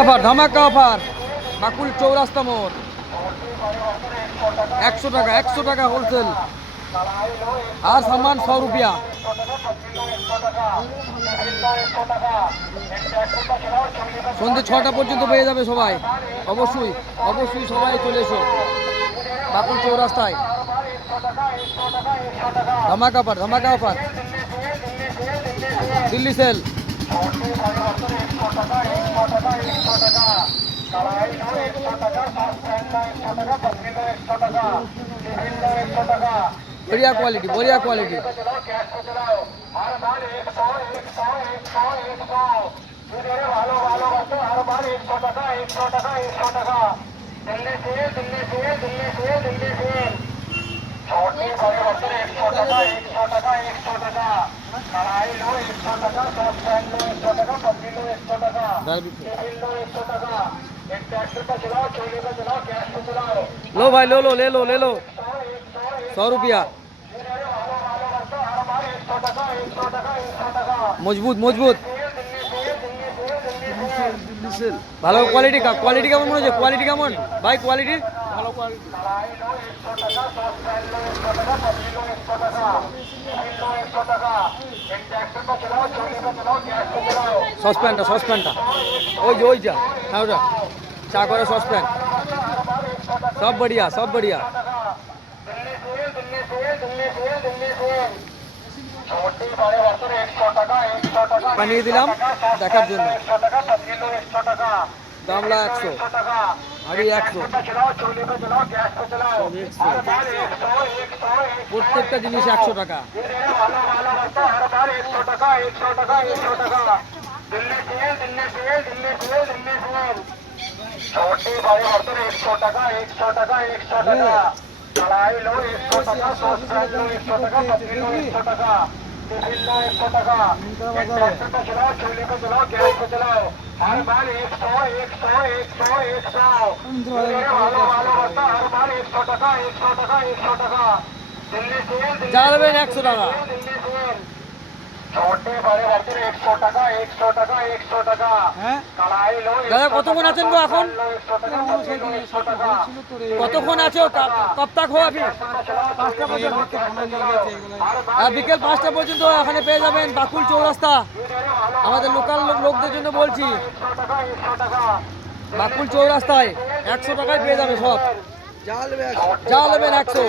Offer, ধামাকা offer, বাকুল চৌরাস্তা মোড়। 100 টাকা, 100 টাকা হোলসেল, আর সামান 100 রুপিয়া। সন্ধ্যে 6টা পর্যন্ত পেয়ে যাবে সবাই। অবশ্যই অবশ্যই সবাই চলে এসো বাকুল চৌরাস্তায়। ধামাকা অফার, ধামাকা অফার, দিল্লি সেল। बढ़िया क्वालिटी, बढ़िया क्वालिटी। लो भाई, लो लो, ले लो, ले लो, 100 रुपया। মজবুত মজবুত, ভালো কোয়ালিটি। কোয়ালিটি কেমন মনে হচ্ছে? কোয়ালিটি কেমন ভাই? কোয়ালিটি ভালো কোয়ালিটি। সসপ্যানটা, সসপ্যানটা ওই যে ওইটা, হ্যাঁ ওটা চা করে সসপ্যান। সব বড়িয়া, সব বড়িয়া। বানিয়ে দিলাম দেখার জন্য। গামলা 100, হাড়ি 100, প্রত্যেকটা জিনিস 100 টাকা। छोटे बड़े बर्तन 100 টাকা, 100 টাকা, 100 টাকা। कढ़ाई लो 100 টাকা, सॉसपैन लो 100 টাকা, पतीला 100 টাকা, टिफिन लो 100 टाका। ट्रैक्टर को चलाओ, चूल्हे को चलाओ, गैस को चलाओ, हर बार 100 100 100 100। ভালো ভালো বর্তন हर बार 100 টাকা, 100 টাকা, 100 টাকা। दिल्ली सेल, जालবেন 100 টাকা। दिल्ली सेल, छोटे बड़े बर्तन 100 টাকা, 100 টাকা, 100 টাকা। কড়াই লো। দাদা কতক্ষণ আছেন গো এখন? কতক্ষণ আছো? কব তক হো আভি? 5টা পর্যন্ত। বিকেল 5টা পর্যন্ত এখানে পেয়ে যাবেন বাকুল চৌরাস্তা। আমাদের লোকাল লোকদের জন্য বলছি, বাকুল চৌরাস্তায় 100 টাকায় পেয়ে যাবে সব। যা নেবেন 100,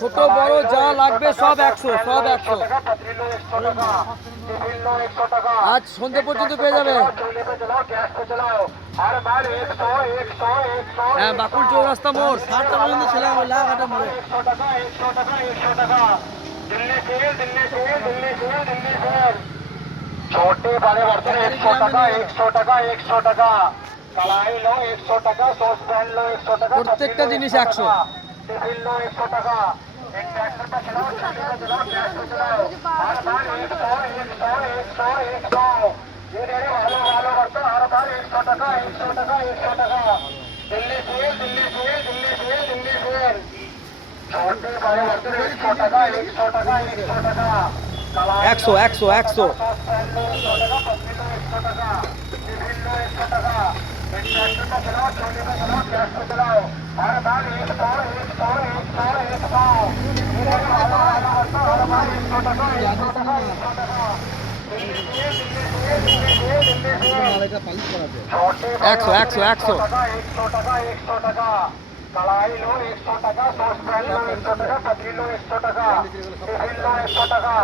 ছোট বড় যা লাগবে সব 100, সব 100। আজ সন্ধ্যে পর্যন্ত পেয়ে যাবে। হ্যাঁ, বাকুল চৌরাস্তা মোড় 7টা পর্যন্ত ছিলাম। छोटे बड़े बर्तन 100 টাকা, 100 টাকা, 100 টাকা। कढ़ाई लो 100 টাকা, सॉसपैन लो 100 টাকা, প্রত্যেকটা জিনিস 100। टिफिन लो 100 টাকা। ट्रैक्टर को चलाओ, चूल्हे को चलाओ, गैस को चलाओ, हर बार 100 100 100 100। ये मेरे ভালো ভালো বর্তন हर बार 100 টাকা, 100 টাকা, 100 টাকা। Delhi sale, Delhi sale, Delhi sale, Delhi sale. छोटे बड़े बर्तन 100 টাকা, 100 টাকা, 100 টাকা। 100 100 100। कढ़ाई लो 100 টাকা, सॉसपैन लो 100 টাকা, पतीला 100 টাকা, टिफिन लो 100 টাকা।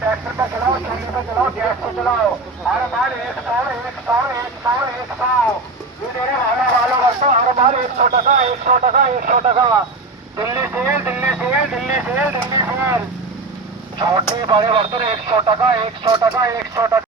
ट्रैक्टर को चलाओ, चूल्हे को चलाओ, गैस को चलाओ, हर बार 100 100 100 100। ये मेरे ভালো ভালো বর্তন हर बार 100 টাকা, 100 টাকা, 100 টাকা। Delhi sale, Delhi sale, Delhi sale, Delhi sale. छोटे बड़े बर्तन 100 টাকা, 100 টাকা, 100 টাকা।